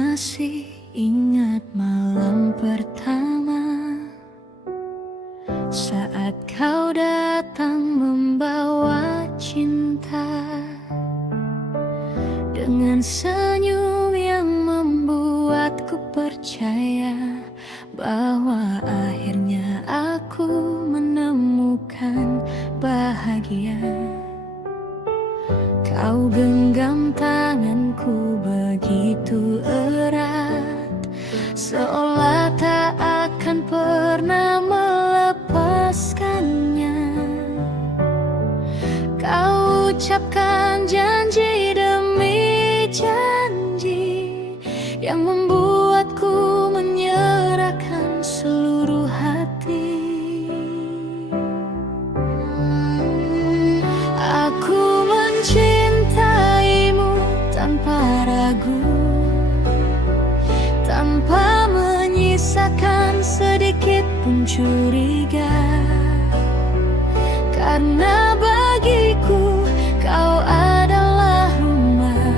masih ingat malam pertama saat kau datang membawa cinta, dengan senyum yang membuatku percaya bahwa akhirnya aku menemukan bahagia. Kau genggam tanganku begitu erat, seolah tak akan pernah melepaskannya. Kau ucapkan janji demi janji yang membuatku menyerahkan seluruh hati. Aku mencintaimu tanpa ragu, tanpa menyisakan sedikit pun curiga. Karena bagiku kau adalah rumah,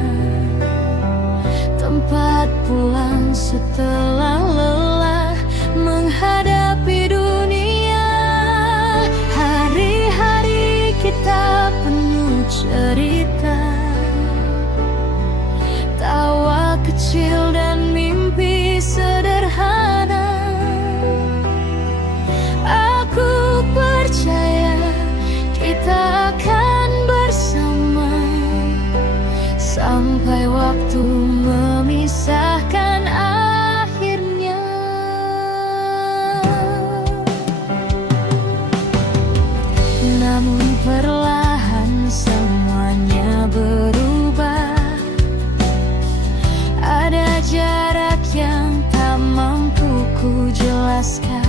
tempat pulang setelah lelah menghadapi dunia. Hari-hari kita penuh cerita, tawa kecil dan mimpi sederhana. Aku percaya kita akan bersama sampai waktu memisahkan akhirnya. Namun perlahan semuanya berubah. Ada jarak yang tak mampu ku jelaskan.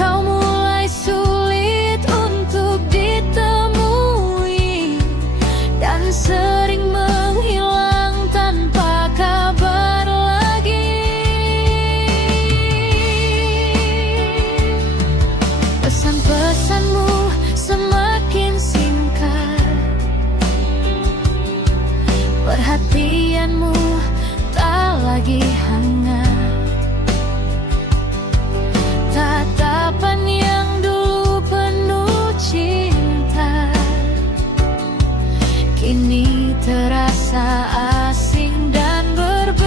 Kau mulai sulit untuk ditemui dan sering menghilang tanpa kabar lagi. Pesan-pesanmu semakin singkat, perhatianmu tak lagi hangat. Tatapan yang dulu penuh cinta kini terasa asing dan berbeda.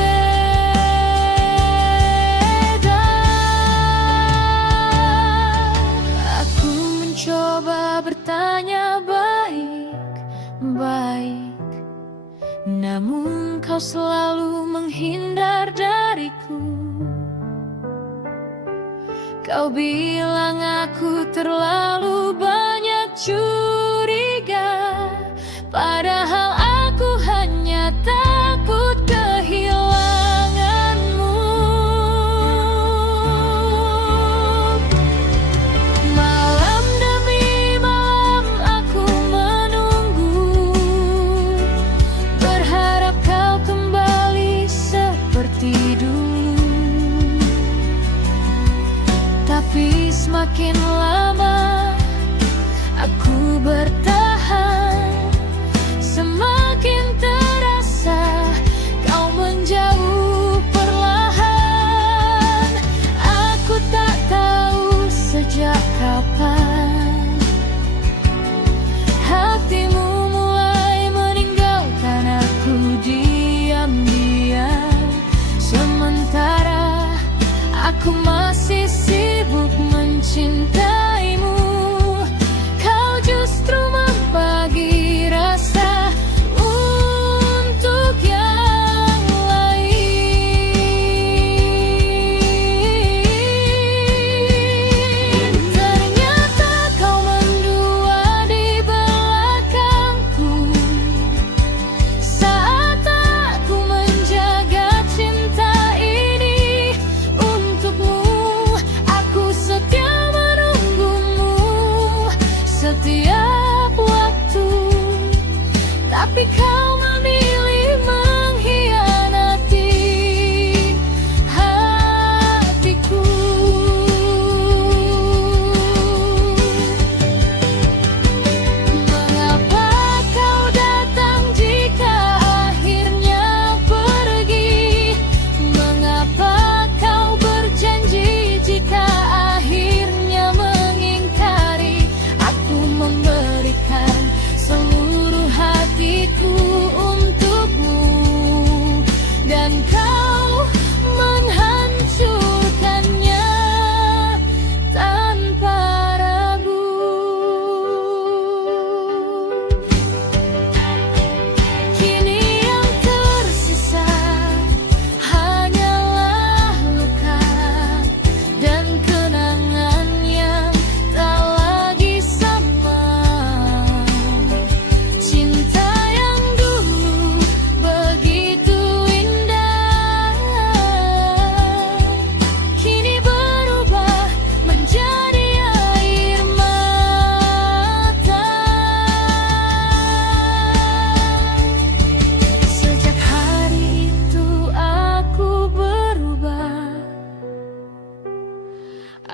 Aku mencoba bertanya baik-baik, namun kau selalu menghindar dariku. Kau bilang aku terlalu banyak curiga, padahal aku hanya takut kehilanganmu. Malam demi malam aku menunggu, berharap kau kembali seperti dulu. Tapi semakin lama aku bertahan, semakin terasa kau menjauh perlahan. Aku tak tahu sejak kapan hatimu mulai meninggalkan aku diam-diam, sementara aku masih sibuk mencintai.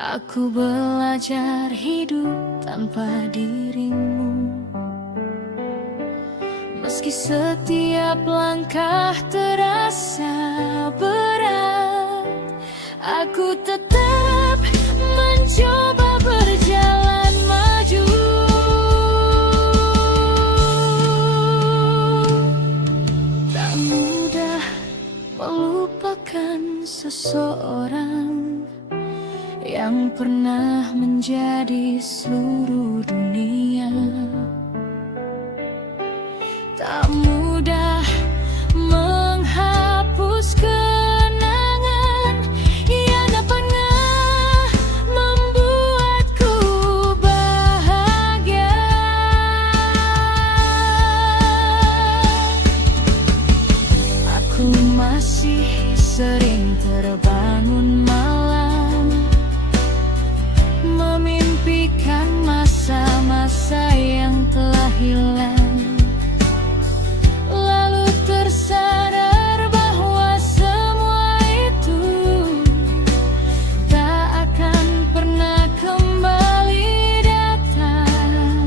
Aku belajar hidup tanpa dirimu. Meski setiap langkah terasa berat, aku tetap mencoba berjalan maju. Tak mudah melupakan seseorang yang pernah menjadi seluruh dunia. Tak mudah menghapus kenangan yang pernah membuatku bahagia. Aku masih sering terbangun malam, memimpikan masa-masa yang telah hilang, lalu tersadar bahwa semua itu tak akan pernah kembali datang.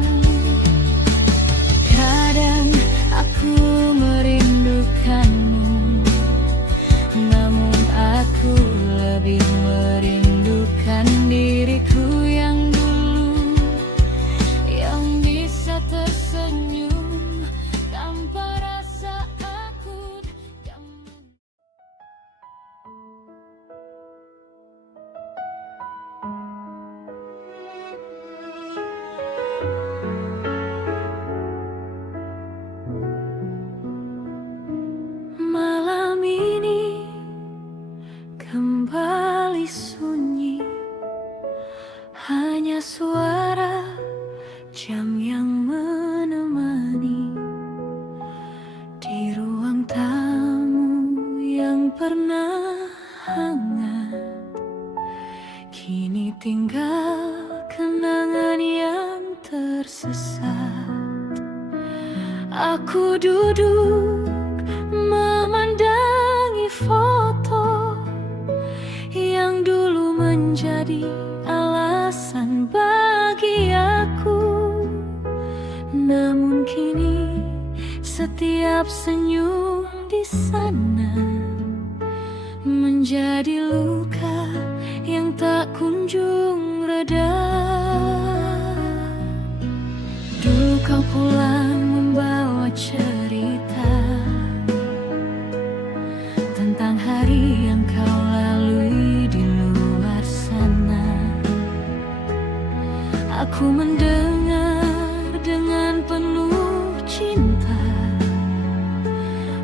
Kadang aku merindukanmu, namun aku lebih merindukan diriku yang dulu, yang bisa tersenyum tanpa rasa takut dan malam ini kembali sunyi, hanya suara jam yang menemani. Di ruang tamu yang pernah hangat, kini tinggal kenangan yang tersesat. Aku duduk memandangi foto yang dulu menjadi alasan bagi aku, namun kini setiap senyum di sana menjadi luka yang tak kunjung reda. Dulu kau pulang membawa cerita tentang hari yang kau lalui di luar sana. Aku mendengar dengan penuh cinta,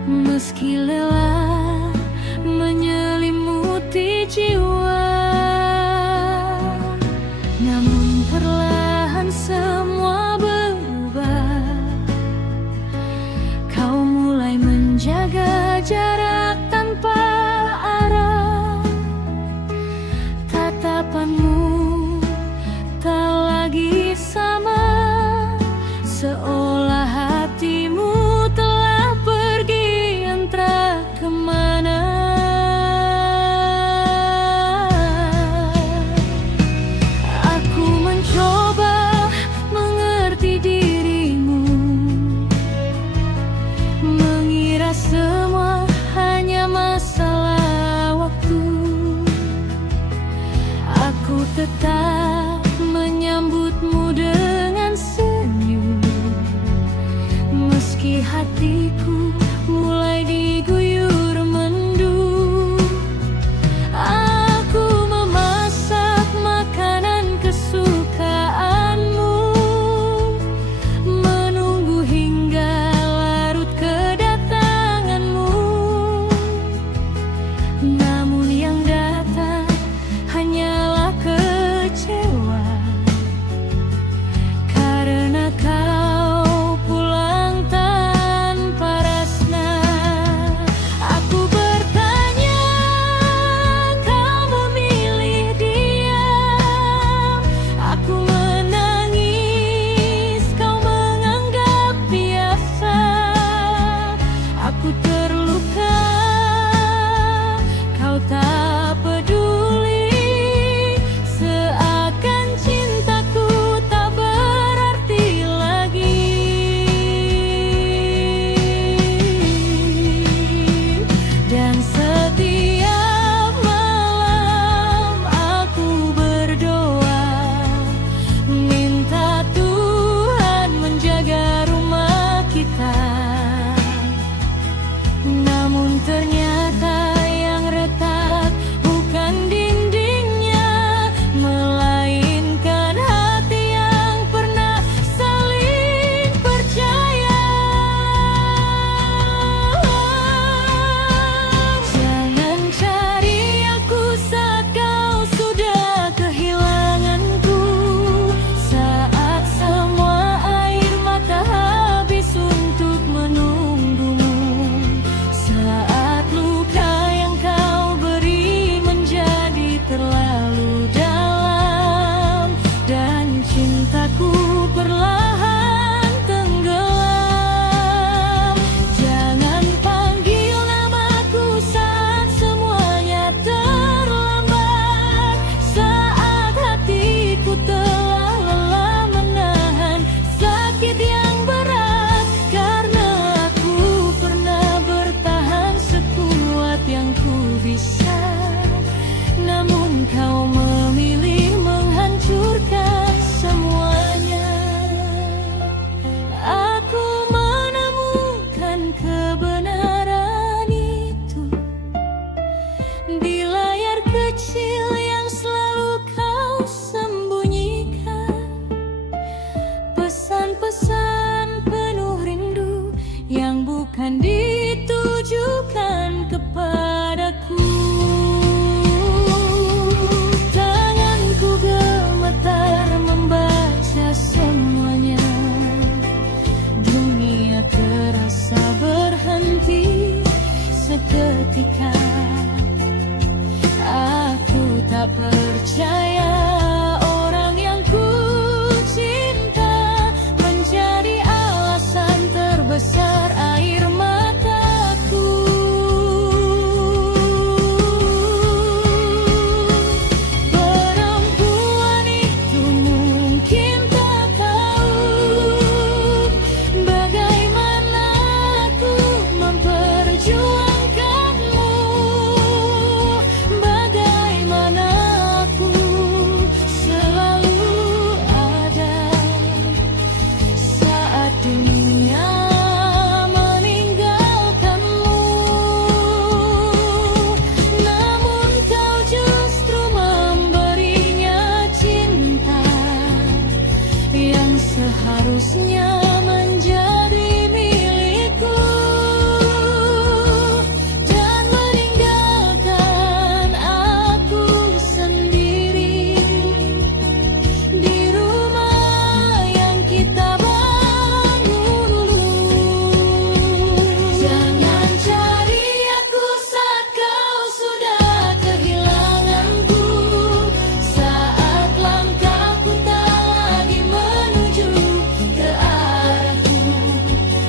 meski lelah menyelimuti jiwa. Namun perlahan semua berubah, seketika. Aku tak percaya orang yang ku cinta menjadi alasan terbesar air mataku. Perempuan itu mungkin tak tahu bagaimana aku memperjuangkanmu, bagaimana aku selalu ada saat dunia meninggalkanmu. Namun kau justru memberinya cinta yang seharusnya menjadi milikku, dan meninggalkan aku sendiri di rumah yang kita bangun dulu. Jangan cari aku saat kau sudah kehilanganku, saat langkahku tak lagi menuju ke arahku,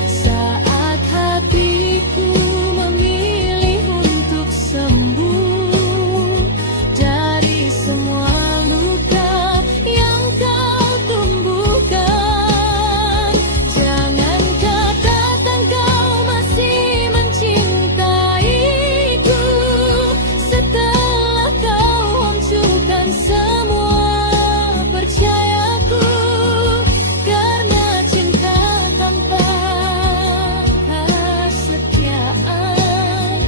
saat hatiku memilih untuk sembuh dari semua luka yang kau tumbuhkan. Jangan katakan kau masih mencintaiku setelah kau hancurkan semua percayaku, karena cinta tanpa kesetiaan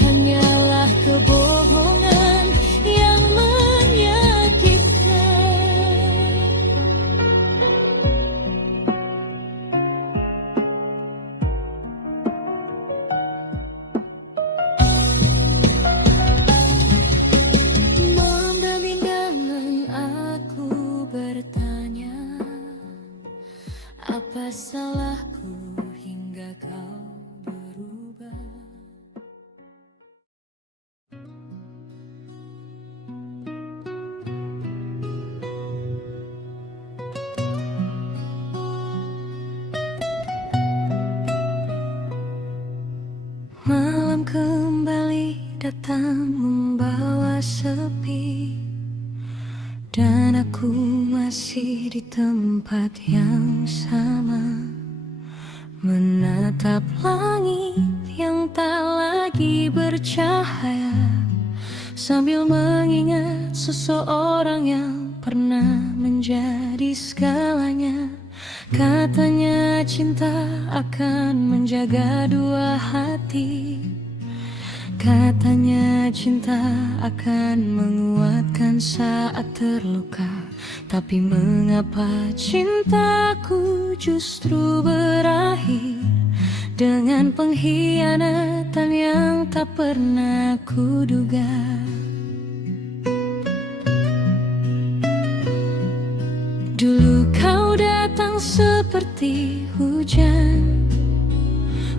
hanyalah kebohongan yang menyakitkan. Malam dan dengan aku bertanya, apa salahku hingga kau berubah? Malam kembali datang membawa sepi, dan aku masih di tempat yang sama, menatap langit yang tak lagi bercahaya, sambil mengingat seseorang yang pernah menjadi segalanya. Katanya cinta akan menjaga dua hati, katanya cinta akan menguatkan saat terluka. Tapi mengapa cintaku justru berakhir dengan pengkhianatan yang tak pernah kuduga? Dulu kau datang seperti hujan,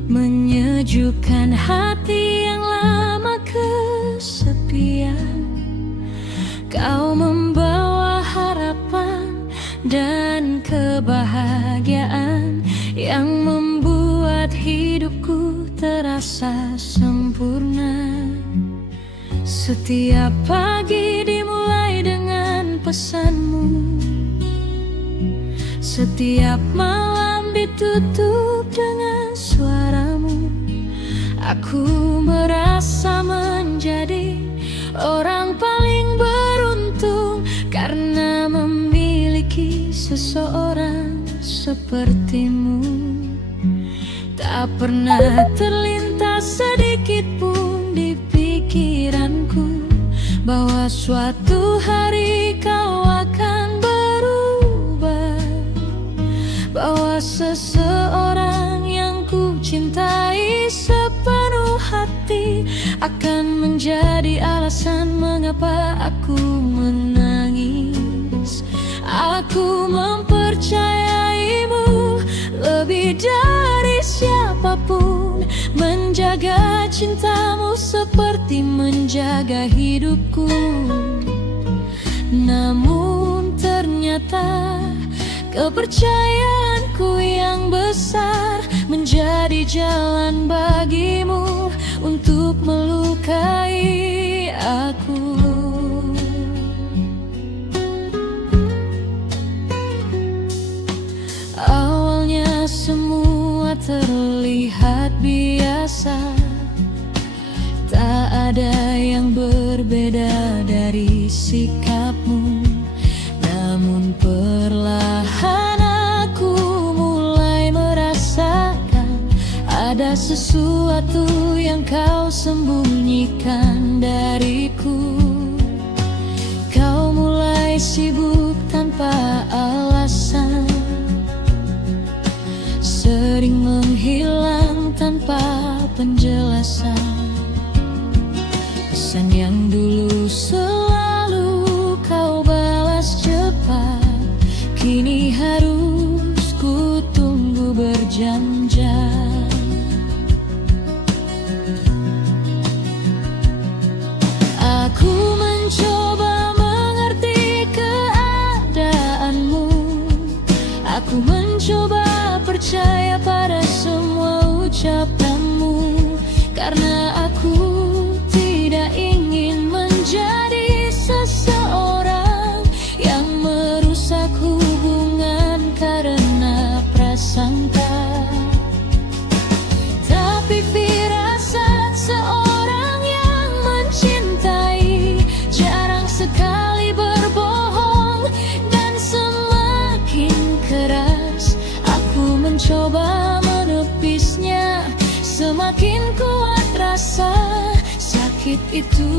menyejukkan hati yang lama kesepian. Kau membawa harapan dan kebahagiaan yang membuat hidupku terasa sempurna. Setiap pagi dimulai dengan pesanmu, setiap malam ditutup dengan suaramu. Aku merasa menjadi orang paling beruntung karena memiliki seseorang sepertimu. Tak pernah terlintas sedikit pun di pikiranku bahwa suatu hari kau akan berubah, bahwa seseorang yang ku cintai sepenuh hati akan menjadi alasan mengapa aku menangis. Aku mempercayaimu lebih dari siapapun, menjaga cintamu seperti menjaga hidupku. Namun ternyata kepercayaanku yang besar menjadi jalan bagimu untuk melukai aku. Awalnya semua terlihat biasa, tak ada yang berbeda dari sikapmu. Namun perlahan aku mulai merasakan ada sesuatu yang kau sembunyikan dariku. Kau mulai sibuk tanpa alasan, sering menghilang tanpa penjelasan. Pesan yang dulu selalu kau balas cepat, kini harus ku tunggu berjam-jam. Aku mencoba mengerti keadaanmu, aku mencoba percaya pada semua ucapanmu, karena aku tidak ingin menjadi seseorang yang merusak hubungan karena prasangka. Tapi firasat seorang yang mencintai jarang sekali berbohong, dan semakin keras aku mencoba menepisnya, semakin kuat rasa sakit itu.